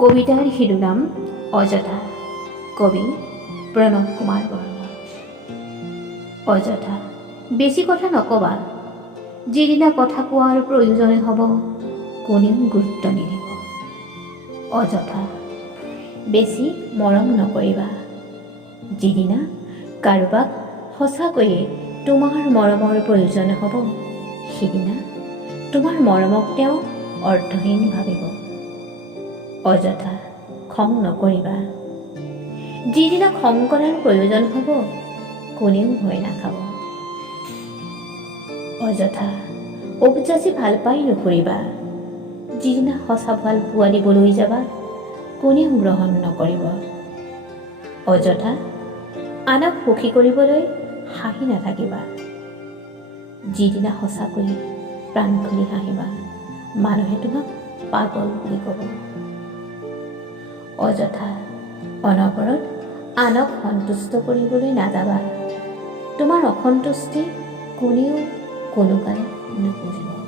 কবিতাৰ শিৰোনাম অযথা। কবি প্ৰণৱ কুমাৰ বৰুৱা। অযথা বেছি কথা নকবা, যিদিনা কথা কোৱাৰ প্ৰয়োজন হ'ব কোনেও গুৰুত্ব নিদিব। অযথা বেছি মৰম নকৰিবা, যিদিনা কাৰোবাক সঁচাকৈয়ে তোমাৰ মৰমৰ প্ৰয়োজন হ'ব সিদিনা তোমাৰ মৰমক তেওঁ অৰ্থহীন ভাবিব। অযথা খং নকৰিবা, যিদিনা খং কৰাৰ প্ৰয়োজন হ'ব কোনেও ভয় নাখাব। অযথা উপজাচি ভাল পাই নুফুৰিবা, যিদিনা সঁচা ভাল পোৱা দিবলৈ যাবা কোনেও গ্ৰহণ নকৰিব। অযথা আনক সুখী কৰিবলৈ হাঁহি নাথাকিবা, যিদিনা সঁচাকৈয়ে প্ৰাণ খুলি হাঁহিবা মানুহে তোমাক পাগল বুলি ক'ব। অযথা অনবৰত আনক সন্তুষ্ট কৰিবলৈ নাযাবা, তোমাৰ অসন্তুষ্টি কোনেও কোনো কালে নুবুজিব।